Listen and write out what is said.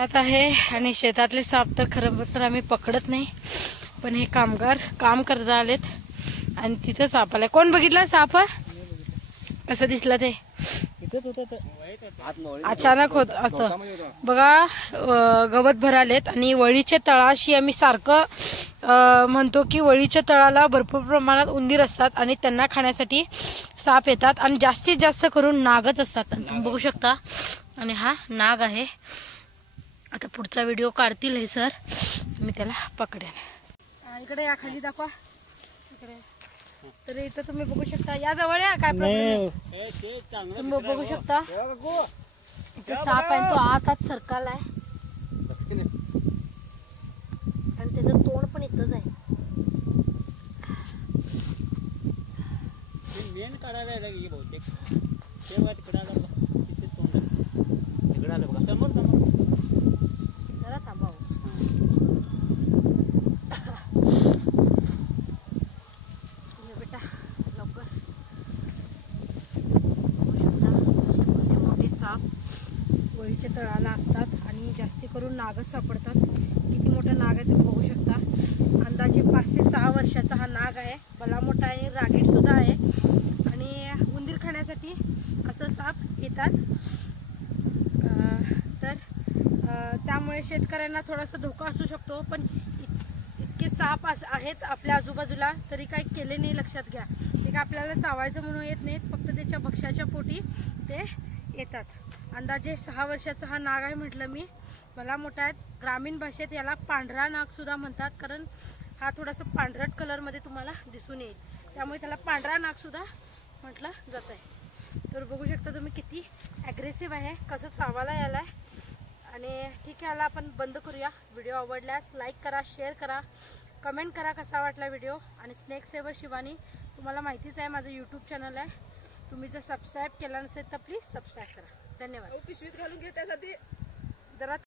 शेतात आहे आणि शेतातले साप तर खरं तर आम्ही पकडत नाही, पण हे कामगार काम करता आलेत आणि तिथं साप आलाय. कोण बघितला साप? कसं दिसलं ते? अचानक होत असं बघा. गवत भरालेत आणि वळीच्या तळाशी आम्ही सारखं म्हणतो की वळीच्या तळाला भरपूर प्रमाणात उंदीर असतात आणि त्यांना खाण्यासाठी साप येतात आणि जास्तीत जास्त करून नागच असतात. तुम्ही बघू शकता. आणि हा नाग आहे. आता पुढचा व्हिडिओ काढतील हे सर, मी त्याला पकडेन. इकडे या, खाली दाखवा इकडे. तर इथं तुम्ही बघू शकता, या जवळ या. काय प्रॉब्लेम तुम्ही बघू शकता. इथे साप आहे, तो आत सरकाला आहे आणि त्याचं तोंड पण इथंच आहे. मेन काढायला बहुतेक समोर जरा थांबाव. बेटा लवकर. मोठे साप वळीच्या तळाला असतात आणि जास्ती करून नागच सापडतात. किती मोठा नाग आहे तुम्ही बघू शकता. अंदाजे 5 ते 6 वर्षाचा हा नाग आहे. भला मोठा आहे, रागीट सुद्धा आहे आणि उंदीर खाण्यासाठी असं साप येतात. तर त्यामुळे शेतकऱ्यांना थोडासा धोका असू शकतो, पण इतके साप आहेत आपल्या आजूबाजूला तरी काही केले नाही. लक्षात घ्या, ते काय आपल्याला चावायचं म्हणून येत नाहीत, फक्त त्याच्या भक्ष्याच्या पोटी ते येतात. अंदाजे 6 वर्षाचा हा नाग आहे म्हटलं मी. भला मोठा आहे. ग्रामीण भाषेत याला पांढरा नाग सुद्धा म्हणतात, कारण हा थोडासा पांढरट कलरमध्ये तुम्हाला दिसून येईल, त्यामुळे त्याला पांढरा नाग सुद्धा म्हटलं जात आहे. तर बघू शकता तुम्ही किती ॲग्रेसिव्ह आहे, कसं चावायला यायला. आणि ठीक आहे, याला आपण बंद करूया. व्हिडिओ आवडल्यास लाईक करा, शेअर करा, कमेंट करा कसा वाटला व्हिडिओ. आणि स्नेक सेवर शिवानी, तुम्हाला माहितीच आहे माझं यूट्यूब चॅनल आहे. तुम्ही जर सबस्क्राईब केला नसेल तर प्लीज सबस्क्राईब करा. धन्यवाद. पिशवीत घालून घे त्यासाठी जरा